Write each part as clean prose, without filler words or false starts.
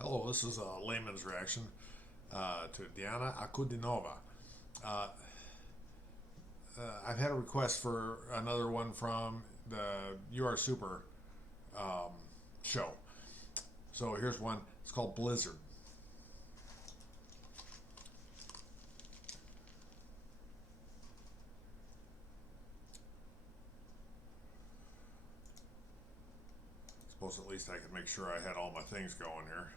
Hello, this is Layman's reaction to Diana Ankudinova. Uh, I've had a request for another one from the You Are Super show. So here's one. It's called Blizzard. Suppose at least I could make sure I had all my things going here.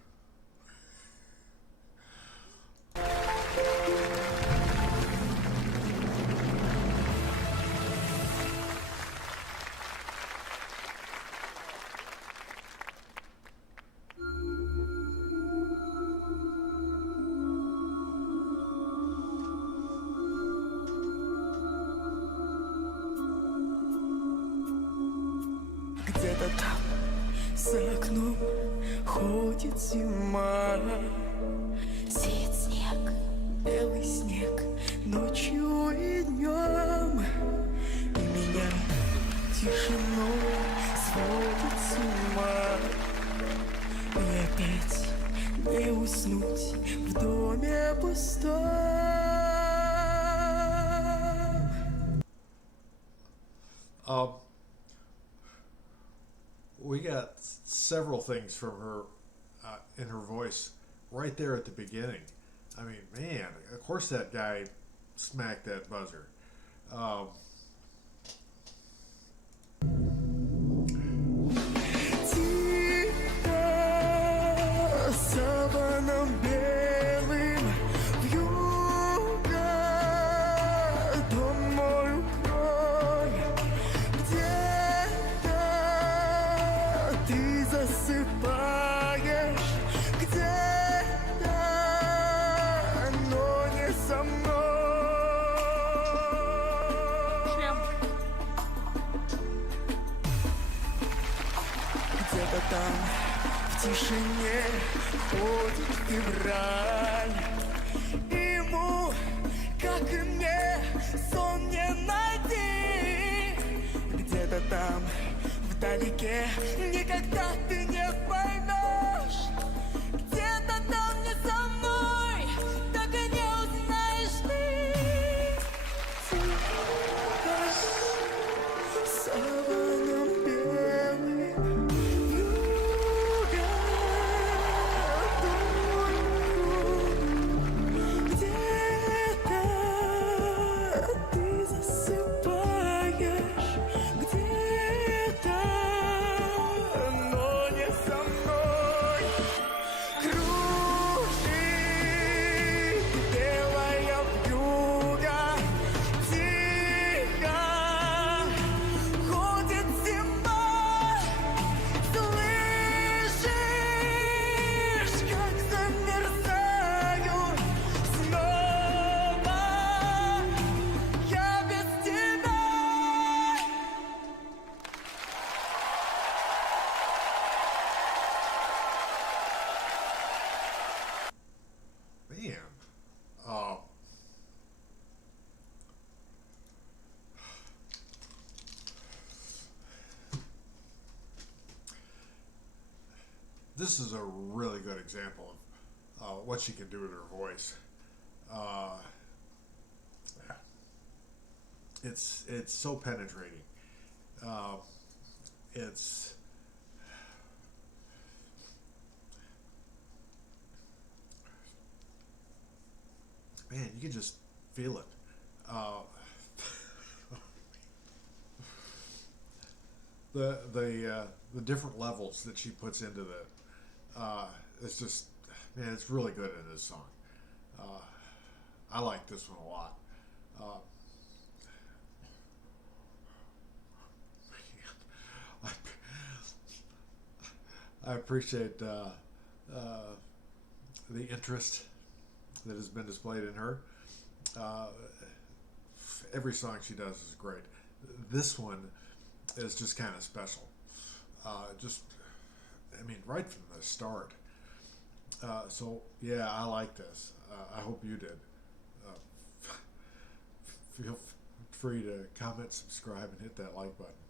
Где-то там, за окном, ходит зима. Сеет снег, белый снег, ночью и днем. И меня тишиной сводит с ума. И опять не уснуть в доме пустом. We got several things from her in her voice right there at the beginning. I mean, man, of course that guy smacked that buzzer. Саваном белым вьюга, дом мой укрой. Где-то ты засыпаешь, где-то, но не со мной. Где-то там в тишине ходит февраль. Ему, как и мне, сон не найти. Где-то там, вдалеке, никогда ты не поймешь. Где-то там не со мной, так и не узнаешь ты. Саваном белым вьюга, где-то ты засыпаешь, где-то, но не со мной. Кружит белая вьюга, тихо ходит зима. Слышишь, как замерзаю снова я без тебя. Man, uh, this is a really good example of what she can do with her voice. Uh, it's so penetrating. Uh, it's man, you can just feel it. The different levels that she puts into that. It's just, man, it's really good in this song. Uh, I like this one a lot. Man, I appreciate the interest that has been displayed in her. Uh, every song she does is great. This one is just kind of special. I mean, right from the start. So yeah, I like this. I hope you did. Feel free to comment, subscribe, and hit that like button.